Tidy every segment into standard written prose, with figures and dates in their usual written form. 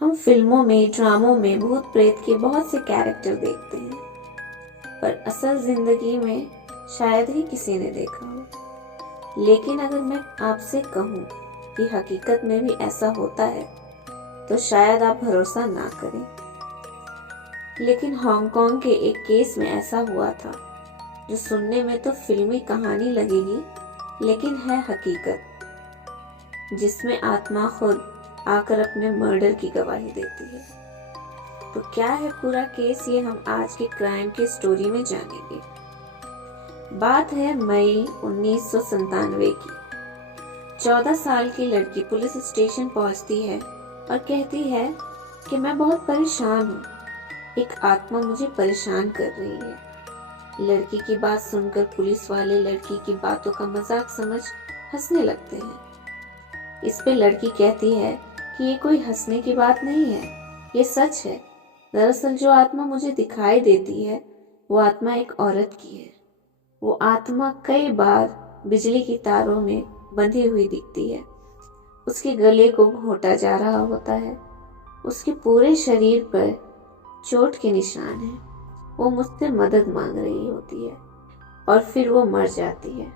हम फिल्मों में, ड्रामों में भूत प्रेत के बहुत से कैरेक्टर देखते हैं, पर असल जिंदगी में शायद ही किसी ने देखा हो। लेकिन अगर मैं आपसे कहूँ कि हकीकत में भी ऐसा होता है, तो शायद आप भरोसा ना करें। लेकिन हांगकांग के एक केस में ऐसा हुआ था, जो सुनने में तो फिल्मी कहानी लगेगी, लेकिन है हकीकत, जिसमें आत्मा खुद आकर अपने मर्डर की गवाही देती है। तो क्या है पूरा केस, ये हम आज की क्राइम की स्टोरी में जानेंगे। बात है मई 1997 की। 14 साल की लड़की पुलिस स्टेशन पहुंचती है और कहती है कि मैं बहुत परेशान हूँ, एक आत्मा मुझे परेशान कर रही है। लड़की की बात सुनकर पुलिस वाले लड़की की बातों का मजाक समझ हंसने लगते हैं। इस पे लड़की कहती है कि ये कोई हंसने की बात नहीं है, ये सच है। दरअसल जो आत्मा मुझे दिखाई देती है, वो आत्मा एक औरत की है। वो आत्मा कई बार बिजली की तारों में बंधी हुई दिखती है। उसके गले को घोंटा जा रहा होता है। उसके पूरे शरीर पर चोट के निशान हैं। वो मुझसे मदद मांग रही होती है और फिर वो मर जाती है।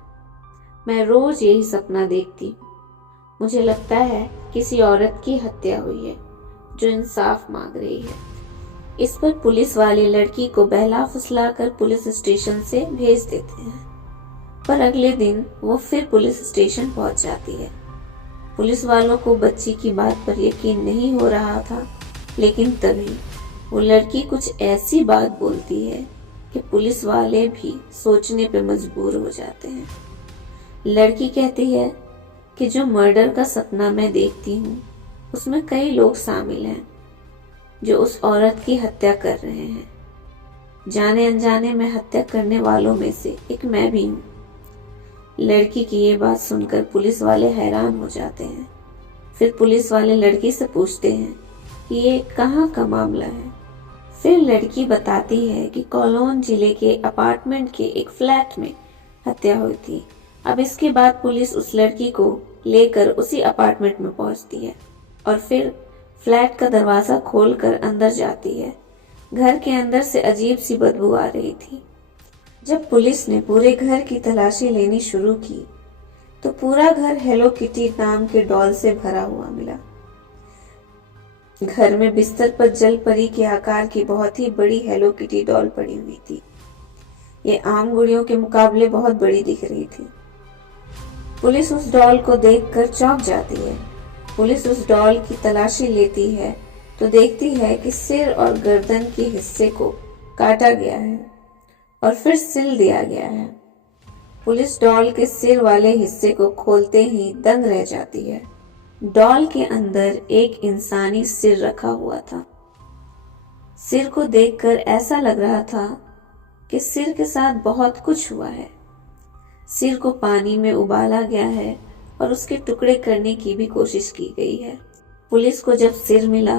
मैं रोज यही सपना देखती हूँ। मुझे लगता है किसी औरत की हत्या हुई है जो इंसाफ मांग रही है। इस पर पुलिस वाले लड़की को बहला फुसला कर पुलिस स्टेशन से भेज देते हैं। पर अगले दिन वो फिर पुलिस स्टेशन पहुंच जाती है। पुलिस वालों को बच्ची की बात पर यकीन नहीं हो रहा था, लेकिन तभी वो लड़की कुछ ऐसी बात बोलती है कि पुलिस वाले भी सोचने पे मजबूर हो जाते हैं। लड़की कहती है कि जो मर्डर का सपना मैं देखती हूँ, उसमें कई लोग शामिल हैं जो उस औरत की हत्या कर रहे हैं। जाने अनजाने में हत्या करने वालों में से एक मैं भी हूँ। लड़की की ये बात सुनकर पुलिस वाले हैरान हो जाते हैं। फिर पुलिस वाले लड़की से पूछते हैं कि ये कहाँ का मामला है। फिर लड़की बताती है कि कोलोन जिले के अपार्टमेंट के एक फ्लैट में हत्या हुई थी। अब इसके बाद पुलिस उस लड़की को लेकर उसी अपार्टमेंट में पहुंचती है और फिर फ्लैट का दरवाजा खोलकर अंदर जाती है। घर के अंदर से अजीब सी बदबू आ रही थी। जब पुलिस ने पूरे घर की तलाशी लेनी शुरू की, तो पूरा घर हेलो किटी नाम के डॉल से भरा हुआ मिला। घर में बिस्तर पर जल परी के आकार की बहुत ही बड़ी हेलो किटी डॉल पड़ी हुई थी। ये आम गुड़ियों के मुकाबले बहुत बड़ी दिख रही थी। पुलिस उस डॉल को देखकर चौंक जाती है। पुलिस उस डॉल की तलाशी लेती है तो देखती है कि सिर और गर्दन के हिस्से को काटा गया है और फिर सिल दिया गया है। पुलिस डॉल के सिर वाले हिस्से को खोलते ही दंग रह जाती है। डॉल के अंदर एक इंसानी सिर रखा हुआ था। सिर को देखकर ऐसा लग रहा था कि सिर के साथ बहुत कुछ हुआ है। सिर को पानी में उबाला गया है और उसके टुकड़े करने की भी कोशिश की गई है। पुलिस को जब सिर मिला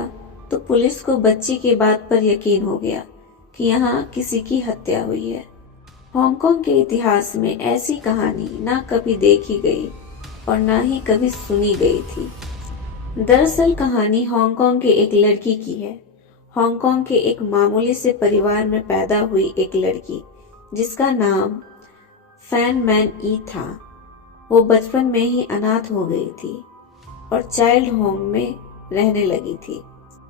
तो पुलिस को बच्ची की बात पर यकीन हो गया कि यहाँ किसी की हत्या हुई है। हांगकांग के इतिहास में ऐसी कहानी ना कभी देखी गई और ना ही कभी सुनी गई थी। दरअसल कहानी हांगकांग के एक लड़की की है। हांगकांग के एक मामूली से परिवार में पैदा हुई एक लड़की, जिसका नाम फैन मैन ई था। वो बचपन में ही अनाथ हो गई थी और चाइल्ड होम में रहने लगी थी।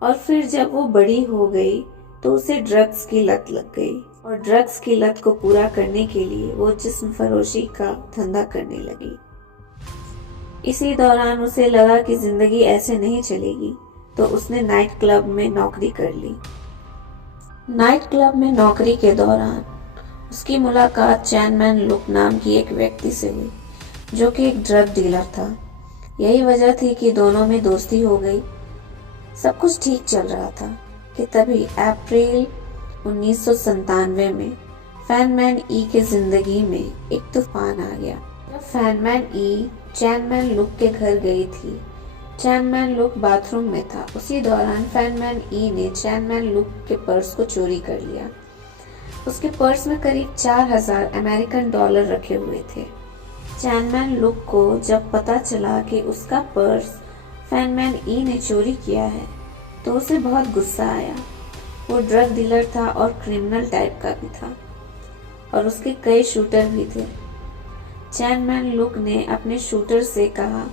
और फिर जब वो बड़ी हो गई तो उसे ड्रग्स की लत लग गई और ड्रग्स की लत को पूरा करने के लिए वो जिस्म फरोशी का धंधा करने लगी। इसी दौरान उसे लगा कि जिंदगी ऐसे नहीं चलेगी, तो उसने नाइट क्लब में नौकरी कर ली। नाइट क्लब में नौकरी के दौरान उसकी मुलाकात चैन मैन लुक नाम की एक व्यक्ति से हुई, जो कि एक ड्रग डीलर था। यही वजह थी कि दोनों में दोस्ती हो गई। सब कुछ ठीक चल रहा था कि तभी अप्रैल 1997 में फैनमैन ई के जिंदगी में एक तूफान आ गया। जब फैनमैन ई चैनमैन लुक के घर गई थी, चैनमैन लुक बाथरूम में था। उसी दौरान फैनमैन ई ने चैनमैन लुक के पर्स को चोरी कर लिया। उसके पर्स में करीब 4000 अमेरिकन डॉलर रखे हुए थे। चैनमैन लुक को जब पता चला कि उसका पर्स फैनमैन ई ने चोरी किया है, तो उसे बहुत गुस्सा आया। वो ड्रग डीलर था और क्रिमिनल टाइप का भी था और उसके कई शूटर भी थे। चैनमैन लुक ने अपने शूटर से कहा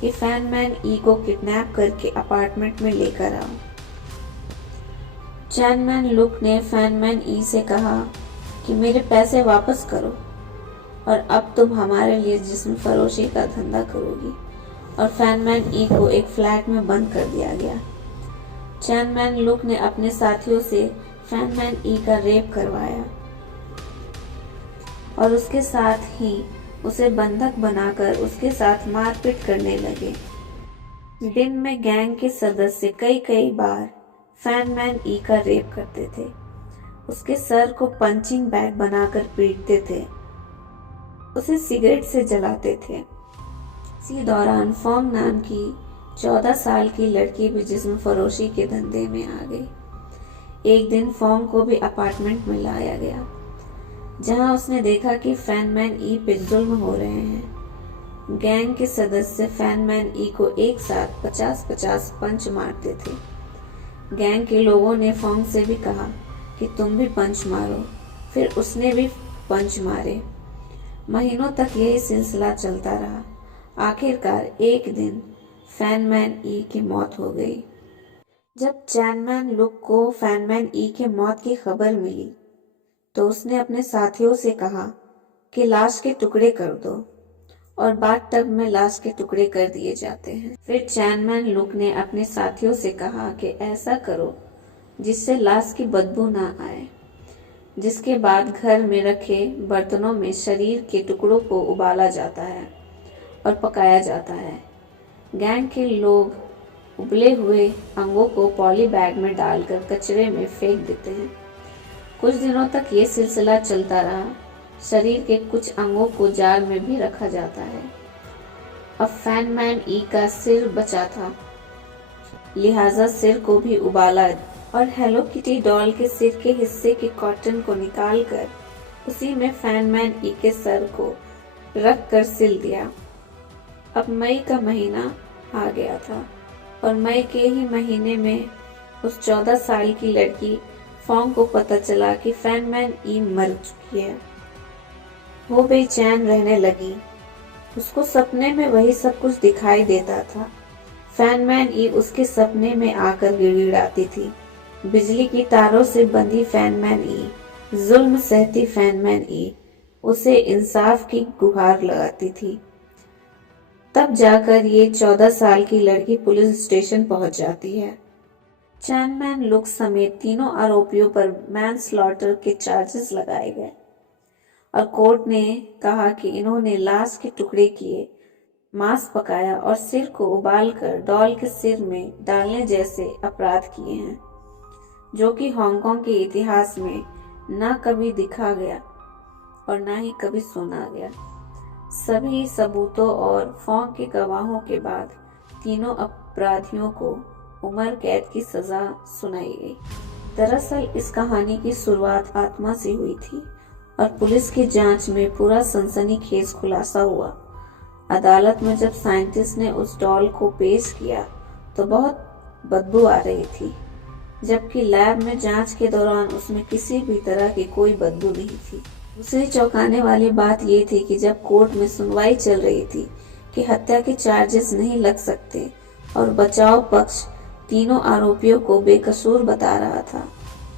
कि फैनमैन ई को किडनैप करके अपार्टमेंट में लेकर आओ। चैनमैन लुक ने फैनमैन ई से कहा कि मेरे पैसे वापस करो और अब तुम हमारे लिए जिस्म फरोशी का धंधा करोगी। और फैनमैन ई को एक फ्लैट में बंद कर दिया गया। चैनमैन लुक ने अपने साथियों से फैनमैन ई का रेप करवाया और उसके साथ ही उसे बंधक बनाकर उसके साथ मारपीट करने लगे। दिन में गैंग के सदस्य कई बार फैनमैन ई का रेप करते थे। उसके सर को पंचिंग बैग बनाकर पीटते थे, उसे सिगरेट से जलाते थे। इसी दौरान फोंग नाम की 14 साल की लड़की भी जिस्म फरोशी के धंधे में आ गई। एक दिन फोंग को भी अपार्टमेंट में लाया गया, जहां उसने देखा कि फैनमैन ई पे जुल्म हो रहे हैं। गैंग के सदस्य फैनमैन ई को एक साथ 50-50 पंच मारते थे। गैंग के लोगों ने फोंग से भी कहा कि तुम भी पंच मारो, फिर उसने भी पंच मारे। महीनों तक यही सिलसिला चलता रहा। आखिरकार एक दिन फैनमैन ई की मौत हो गई। जब चैनमैन लुक को फैनमैन ई के मौत की खबर मिली तो उसने अपने साथियों से कहा कि लाश के टुकड़े कर दो, और बाथटब में लाश के टुकड़े कर दिए जाते हैं। फिर चैनमैन लुक ने अपने साथियों से कहा कि ऐसा करो जिससे लाश की बदबू ना आए। जिसके बाद घर में रखे बर्तनों में शरीर के टुकड़ों को उबाला जाता है और पकाया जाता है। गैंग के लोग उबले हुए अंगों को पॉली बैग में डालकर कचरे में फेंक देते हैं। कुछ दिनों तक ये सिलसिला चलता रहा। शरीर के कुछ अंगों को जार में भी रखा जाता है। अब फैनमैन ई का सिर बचा था, लिहाजा सिर को भी उबाला और हेलो किटी डॉल के सिर के हिस्से के कॉटन को निकालकर उसी में फैनमैन ई के सर को रख कर सिल दिया। अब मई का महीना आ गया था और मई के ही महीने में उस 14 साल की लड़की फोंग को पता चला कि फैनमैन ई मर चुकी है। वो बेचैन रहने लगी। उसको सपने में वही सब कुछ दिखाई देता था। फैनमैन ई उसके सपने में आकर गिड़गिड़ाती थी। बिजली की तारों से बंधी फैनमैन ई, जुल्म सहती फैनमैन ई उसे इंसाफ की गुहार लगाती थी। तब जाकर ये 14 साल की लड़की पुलिस स्टेशन पहुंच जाती है। चैनमैन लुक समेत तीनों आरोपियों पर मैनस्लॉटर के चार्जेस लगाए गए और कोर्ट ने कहा कि इन्होंने लाश के टुकड़े किए, मांस पकाया और सिर को उबालकर डॉल के सिर में डालने जैसे अपराध किए हैं, जो कि हांगकांग के इतिहास में न कभी दिखा गया और न ही कभी सुना गया। सभी सबूतों और फोंग के गवाहों के बाद तीनों अपराधियों को उम्र कैद की सजा सुनाई गई। दरअसल इस कहानी की शुरुआत आत्मा से हुई थी और पुलिस की जांच में पूरा सनसनीखेज खुलासा हुआ। अदालत में जब साइंटिस्ट ने उस डॉल को पेश किया तो बहुत बदबू आ रही थी, जबकि लैब में जांच के दौरान उसमें किसी भी तरह की कोई बदबू नहीं थी। दूसरी चौंकाने वाली बात यह थी कि जब कोर्ट में सुनवाई चल रही थी कि हत्या के चार्जेस नहीं लग सकते और बचाव पक्ष तीनों आरोपियों को बेकसूर बता रहा था,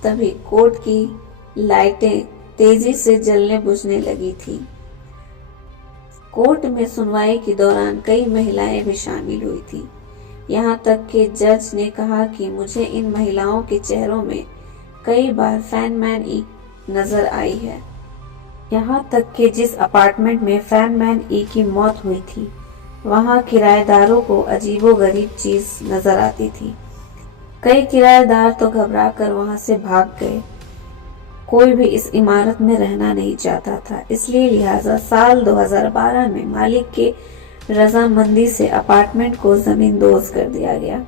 तभी कोर्ट की लाइटें तेजी से जलने बुझने लगी थी। कोर्ट में सुनवाई के दौरान कई महिलाएं भी शामिल हुई थी। यहाँ तक कि जज ने कहा कि मुझे इन महिलाओं के चेहरों में कई बार फैनमैन ई नजर आई है। यहाँ तक कि जिस अपार्टमेंट में फैनमैन ई की मौत हुई थी, वहाँ किराएदारों को अजीबोगरीब चीज नजर आती थी। कई किराएदार तो घबराकर वहाँ से भाग गए। कोई भी इस इमारत में रहना नहीं चाहता था, इसलिए लिहाजा साल 2012 में मालिक के रजामंदी से अपार्टमेंट को जमींदोज कर दिया गया।